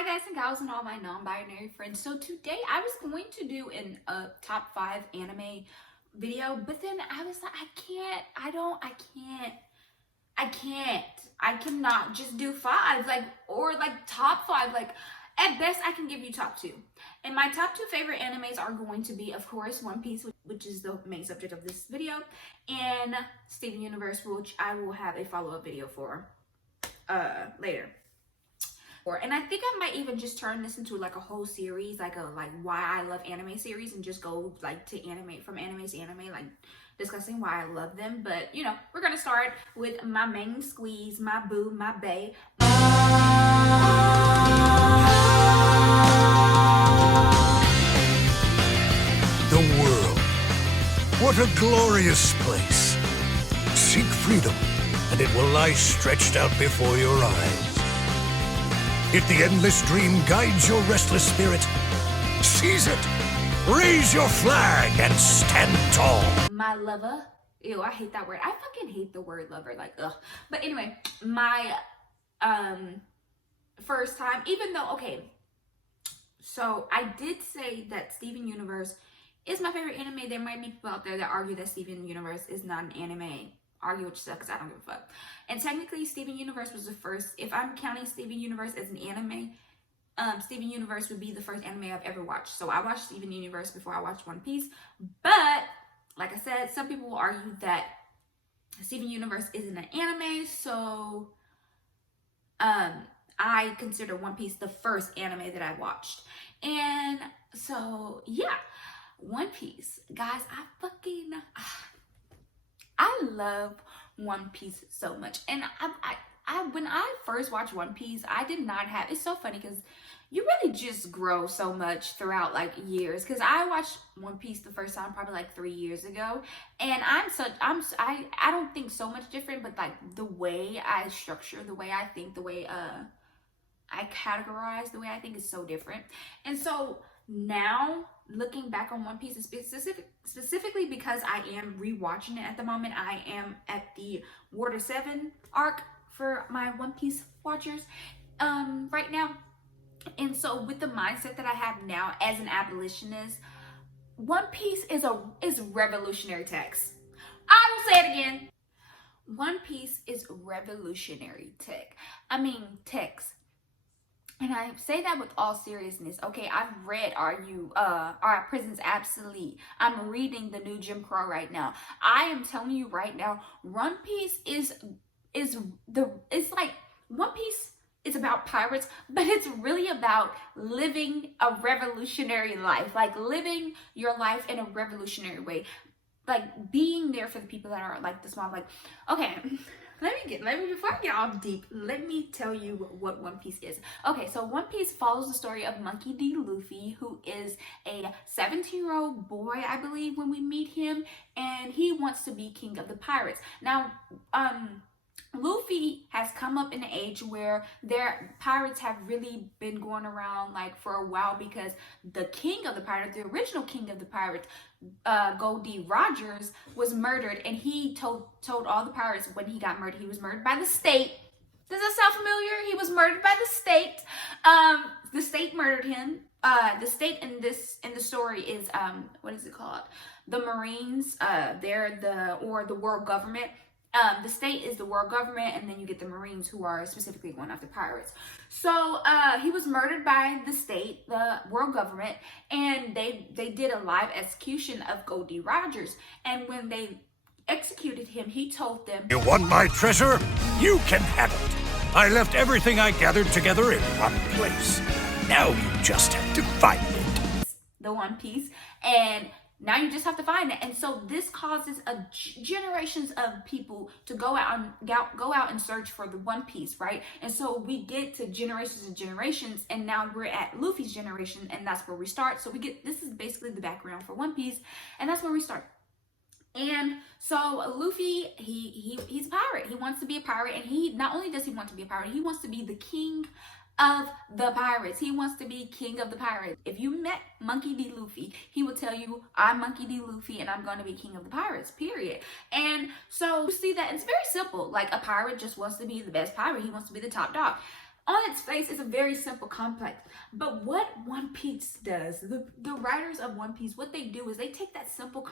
Hi guys and gals and all my non-binary friends. So today I was going to do a top 5 anime video, but then I was like, I cannot just do 5, or top 5. Like at best I can give you top 2. And my top 2 favorite animes are going to be, of course, One Piece, which is the main subject of this video, and Steven Universe, which I will have a follow-up video for later. And I think I might even just turn this into like a whole series, like why I love anime series, and just go to anime, from anime to anime, like discussing why I love them. But you know, we're gonna start with my main squeeze, my boo, my bae. The world. What a glorious place. Seek freedom, and it will lie stretched out before your eyes. If the endless dream guides your restless spirit, seize it, raise your flag, and stand tall. My lover. Ew, I hate that word. I fucking hate the word lover, like, ugh. But anyway, my first time, even though, okay, so I did say that Steven Universe is my favorite anime. There might be people out there that argue that Steven Universe is not an anime. Argue what you said, because I don't give a fuck. And technically, Steven Universe was the first. If I'm counting Steven Universe as an anime, Steven Universe would be the first anime I've ever watched. So I watched Steven Universe before I watched One Piece. But like I said, some people will argue that Steven Universe isn't an anime. So I consider One Piece the first anime that I watched. And so yeah, One Piece, guys. I love One Piece so much. And when I first watched One Piece, I did not have, it's so funny because you really just grow so much throughout years. Because I watched One Piece the first time probably 3 years ago. And I don't think so much different, but the way I structure, the way I think, the way I categorize, the way I think is so different. And so now, looking back on One Piece, specifically because I am rewatching it at the moment. I am at the Water 7 arc for my One Piece watchers right now. And so with the mindset that I have now as an abolitionist, One Piece is revolutionary text. I will say it again. One Piece is revolutionary tech. I mean, text. And I say that with all seriousness. Okay, I've read Are Prisons Obsolete? I'm reading the new Jim Crow right now. I am telling you right now, One Piece it's like One Piece is about pirates, but it's really about living a revolutionary life, living your life in a revolutionary way, being there for the people that are the small, okay. Before I get off deep, let me tell you what One Piece is. Okay, so One Piece follows the story of Monkey D. Luffy, who is a 17-year-old boy, I believe, when we meet him, and he wants to be king of the pirates. Now, Luffy has come up in an age where their pirates have really been going around for a while, because the king of the pirates, the original king of the pirates, Goldie Rogers, was murdered, and he told all the pirates when he got murdered, he was murdered by the state. Does that sound familiar? He was murdered by the state. The state murdered him. The state in the story is what is it called? The Marines. They're the world government. The state is the world government, and then you get the Marines, who are specifically going after pirates. So he was murdered by the state, the world government, and they did a live execution of Goldie Rogers. And when they executed him, he told them, "You want my treasure? You can have it. I left everything I gathered together in one place. Now you just have to find it." The One Piece. And now you just have to find it. And so this causes generations of people to go out and search for the One Piece, right? And so we get to generations and generations, and now we're at Luffy's generation, and that's where we start. So this is basically the background for One Piece, and that's where we start. And so Luffy, he's a pirate. He wants to be a pirate, and he not only does he want to be a pirate, he wants to be the king of the pirates. He wants to be king of the pirates. If you met Monkey D. Luffy, he will tell you, "I'm Monkey D. Luffy, and I'm going to be king of the pirates," period. And so you see that it's very simple. A pirate just wants to be the best pirate. He wants to be the top dog. on its face, it's a very simple complex. But what One Piece does, the writers of One Piece, what they do is they take that simple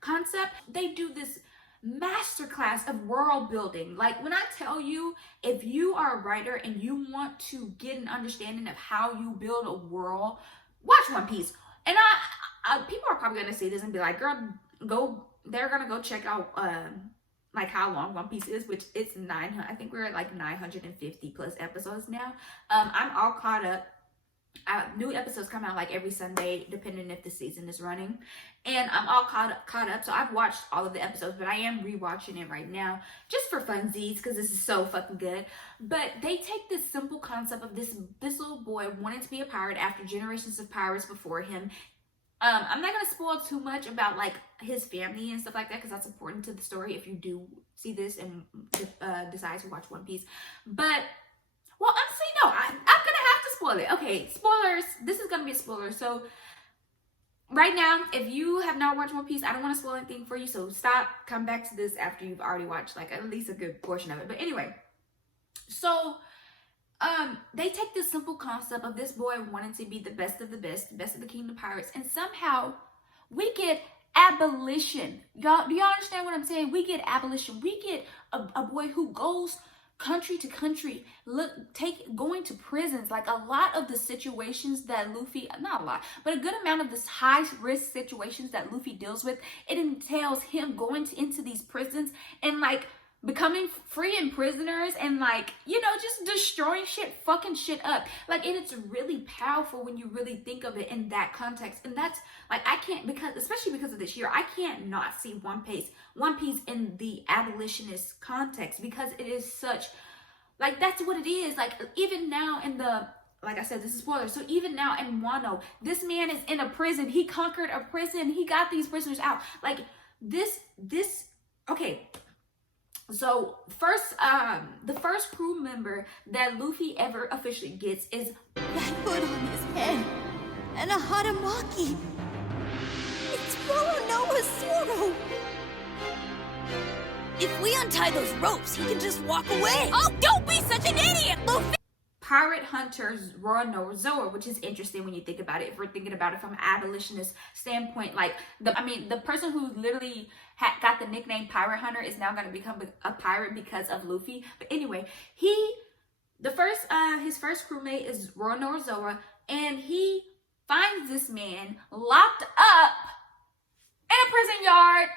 concept, they do this masterclass of world building. Like, when I tell you, if you are a writer and you want to get an understanding of how you build a world, watch One Piece. And people are probably gonna see this and be like, girl, they're gonna go check out like how long One Piece is, which it's 900. I think we're at like 950 plus episodes now. I'm all caught up. New episodes come out like every Sunday, depending if the season is running, and I'm all caught up. So I've watched all of the episodes, but I am rewatching it right now just for funsies because this is so fucking good. But they take this simple concept of this little boy wanting to be a pirate after generations of pirates before him. I'm not gonna spoil too much about like his family and stuff like that because that's important to the story if you do see this and decide to watch One Piece. But well, honestly, no, I'm gonna have to spoil it. Okay, spoilers. This is gonna be a spoiler. So right now, if you have not watched One Piece, I don't want to spoil anything for you. So stop, come back to this after you've already watched like at least a good portion of it. But anyway, so they take this simple concept of this boy wanting to be the best of the best of the Kingdom Pirates, and somehow we get abolition. Y'all, do y'all understand what I'm saying? We get abolition. We get a boy who goes country to country, going to prisons. Like, a lot of the situations that Luffy, not a lot, but a good amount of this high risk situations that Luffy deals with, it entails him going into these prisons and like becoming free and prisoners and like, you know, just destroying shit, fucking shit up. Like, and it's really powerful when you really think of it in that context. And that's like, I can't, because especially because of this year, I can't not see One Piece in the abolitionist context, because it is such, like, that's what it is. Like, even now in the, like I said, this is spoiler. So even now in Wano, this man is in a prison. He conquered a prison. He got these prisoners out. Like, this, okay. So first, the first crew member that Luffy ever officially gets is that hood on his head and a Haramaki. It's Roronoa's Zoro. If we untie those ropes, he can just walk away. Oh, don't be such an idiot, Luffy! Pirate Hunter Roronoa Zoro, which is interesting when you think about it. If we're thinking about it from an abolitionist standpoint, like the person who literally got the nickname Pirate Hunter is now going to become a pirate because of Luffy. But anyway, his first crewmate is Roronoa Zoro, and he finds this man locked up in a prison yard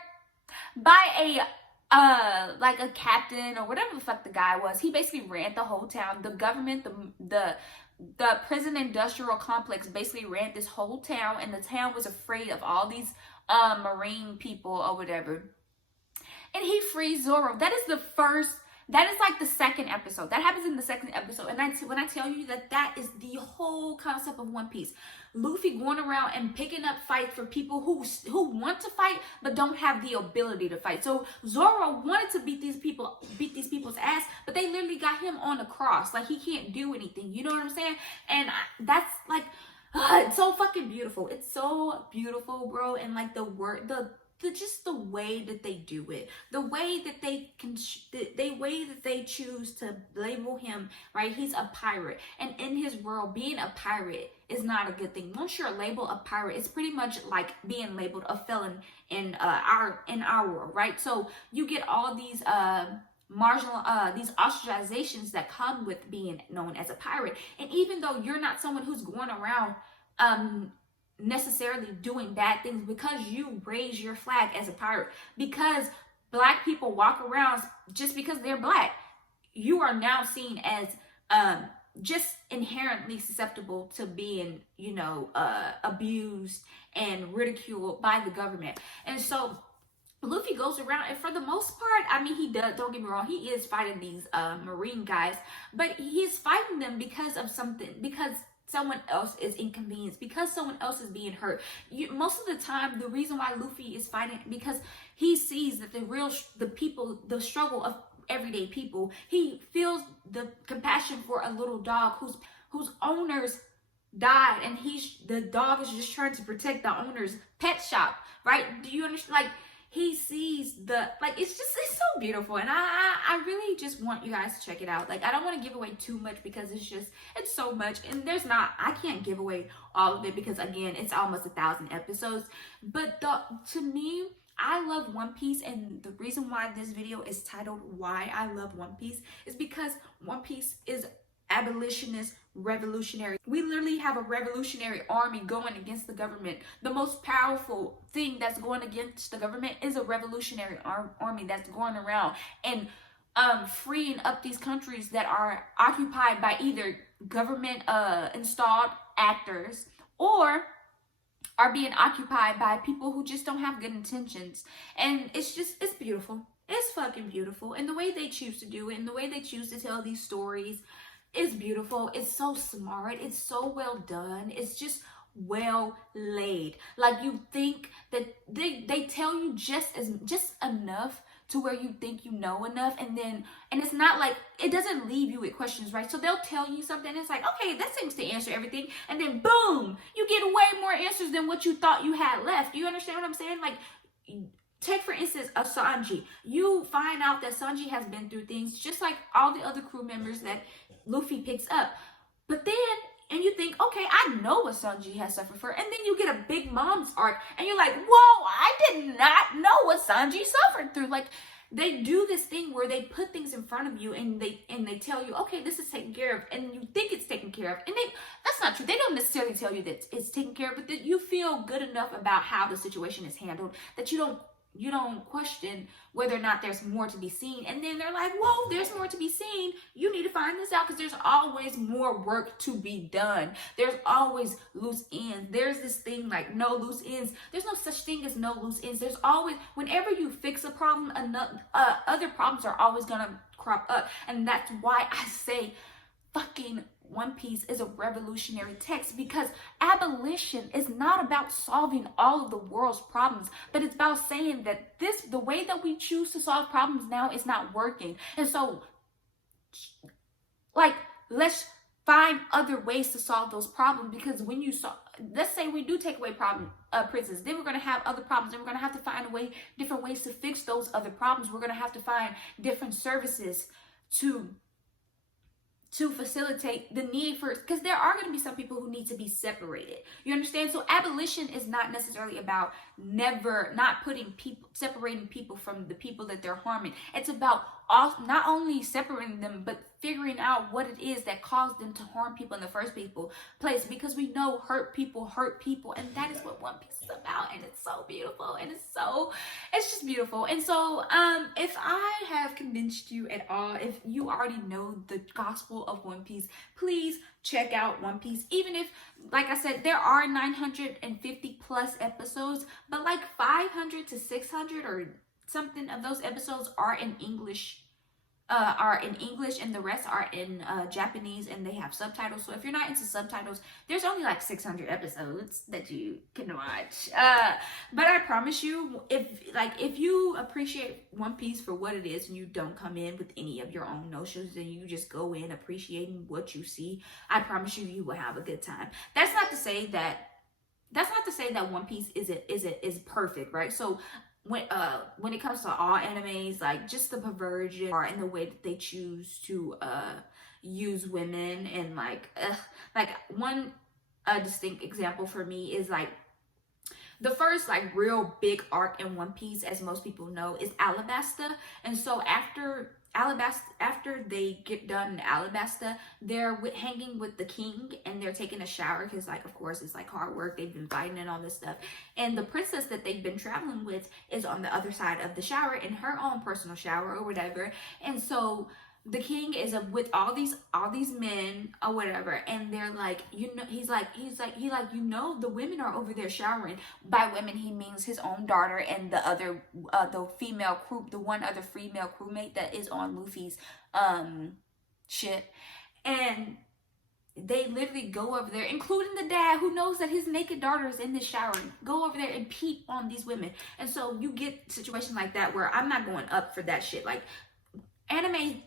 by like a captain or whatever the fuck the guy was. He basically ran the whole town. The government, the prison industrial complex basically ran this whole town, and the town was afraid of all these marine people or whatever. And he frees Zoro. That is like the second episode. That happens in the second episode. And when I tell you that is the whole concept of One Piece. Luffy going around and picking up fights for people who want to fight but don't have the ability to fight. So Zoro wanted to beat these people's ass, but they literally got him on the cross. Like, he can't do anything. You know what I'm saying? And that's like, it's so fucking beautiful. It's so beautiful, bro. And like just the way that they do it, the way that they choose to label him, right? He's a pirate, and in his world, being a pirate is not a good thing. Once you're labeled a pirate, it's pretty much like being labeled a felon in our world, right? So you get all these these ostracizations that come with being known as a pirate. And even though you're not someone who's going around necessarily doing bad things, because you raise your flag as a pirate, because black people walk around just because they're black, you are now seen as just inherently susceptible to being, you know, abused and ridiculed by the government. And so Luffy goes around, and for the most part, I mean, he does, don't get me wrong, he is fighting these marine guys, but he's fighting them because of something, because someone else is inconvenienced, because someone else is being hurt. Most of the time, the reason why Luffy is fighting, because he sees that the struggle of everyday people. He feels the compassion for a little dog whose owners died, and the dog is just trying to protect the owner's pet shop, right? Do you understand? Like, he sees the, like, it's so beautiful. And I really just want you guys to check it out. Like, I don't want to give away too much because it's so much, and I can't give away all of it because, again, it's almost 1,000 episodes. But to me, I love One Piece, and the reason why this video is titled Why I Love One Piece is because One Piece is abolitionist, revolutionary. We literally have a revolutionary army going against the government. The most powerful thing that's going against the government is a revolutionary army that's going around and freeing up these countries that are occupied by either government installed actors or are being occupied by people who just don't have good intentions. And it's beautiful. It's fucking beautiful. And the way they choose to do it and the way they choose to tell these stories, it's beautiful. It's so smart. It's so well done. It's just well laid. Like, you think that they tell you just enough to where you think you know enough, and it's not like, it doesn't leave you with questions, right? So they'll tell you something, and it's like, okay, that seems to answer everything, and then boom, you get way more answers than what you thought you had left. You understand what I'm saying? Like, take for instance a Sanji. You find out that Sanji has been through things just like all the other crew members that Luffy picks up. But then, and you think, okay, I know what Sanji has suffered for. And then you get a Big Mom's arc and you're like, whoa, I did not know what Sanji suffered through. Like, they do this thing where they put things in front of you and they tell you, okay, this is taken care of, and you think it's taken care of. And that's not true. They don't necessarily tell you that it's taken care of, but that you feel good enough about how the situation is handled that you don't question whether or not there's more to be seen. And then they're like, whoa, there's more to be seen. You need to find this out because there's always more work to be done. There's always loose ends. There's this thing like no loose ends. There's no such thing as no loose ends. There's always, whenever you fix a problem, other problems are always gonna crop up. And that's why I say fucking One Piece is a revolutionary text, because abolition is not about solving all of the world's problems, but it's about saying that the way that we choose to solve problems now is not working. And so, like, let's find other ways to solve those problems, because when you let's say we do take away prisons, then we're going to have other problems, and we're going to have to find different ways to fix those other problems. We're going to have to find different services to facilitate the need for, because there are going to be some people who need to be separated. You understand? So abolition is not necessarily about not separating people from the people that they're harming. It's about not only separating them, but figuring out what it is that caused them to harm people in the first place, because we know hurt people, and that is what One Piece is about. And it's so beautiful, and it's just beautiful. And so if I have convinced you at all, if you already know the gospel of One Piece, please check out One Piece. Even if, like I said, there are 950 plus episodes, but like 500 to 600 or something of those episodes are in English, and the rest are in Japanese, and they have subtitles. So if you're not into subtitles, there's only like 600 episodes that you can watch. But I promise you, if you appreciate One Piece for what it is, and you don't come in with any of your own notions, and you just go in appreciating what you see, I promise you will have a good time. That's not to say that One Piece is perfect, right? So when it comes to all animes, like just the perversion and the way that they choose to use women, and like one distinct example for me is like the first like real big arc in One Piece, as most people know, is Alabasta. And so after they get done in Alabasta, they're hanging with the king, and they're taking a shower because, like, of course, it's like hard work. They've been fighting and all this stuff. And the princess that they've been traveling with is on the other side of the shower in her own personal shower or whatever. And so the king is with all these men or whatever, and they're like, he's like, the women are over there showering. By women, he means his own daughter and the other, the one other female crewmate that is on Luffy's ship. And they literally go over there, including the dad, who knows that his naked daughter is in the shower, go over there and peep on these women. And so you get situations like that where I'm not going up for that shit. Like, anime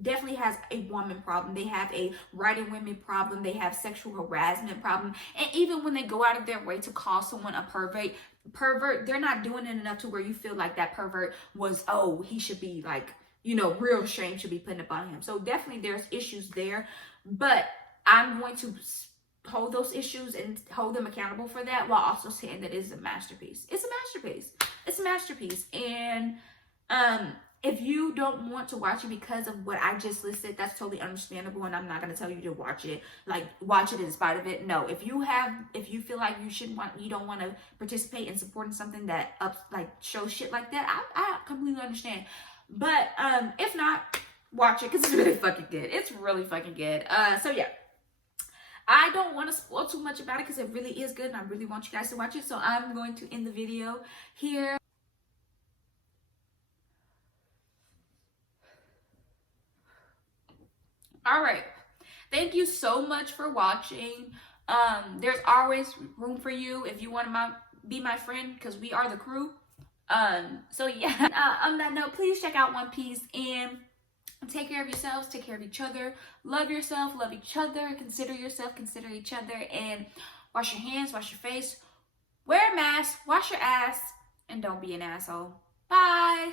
definitely has a woman problem. They have a writing women problem. They have sexual harassment problem. And even when they go out of their way to call someone a pervert, they're not doing it enough to where you feel like that pervert was, oh, he should be like, you know, real shame should be putting upon him. So definitely there's issues there, but I'm going to hold those issues and hold them accountable for that, while also saying that it is a masterpiece. It's a masterpiece. It's a masterpiece. And if you don't want to watch it because of what I just listed, that's totally understandable, and I'm not going to tell you to watch it, like watch it in spite of it. No, if you feel like you don't want to participate in supporting something that shows shit like that, I completely understand. But if not, watch it because it's really fucking good. It's really fucking good. So yeah, I don't want to spoil too much about it because it really is good and I really want you guys to watch it. So I'm going to end the video here. All right, thank you so much for watching. There's always room for you if you want to be my friend, because we are the crew. So yeah, on that note, please check out One Piece and take care of yourselves, take care of each other, love yourself, love each other, consider yourself, consider each other, and wash your hands, wash your face, wear a mask, wash your ass, and don't be an asshole. Bye.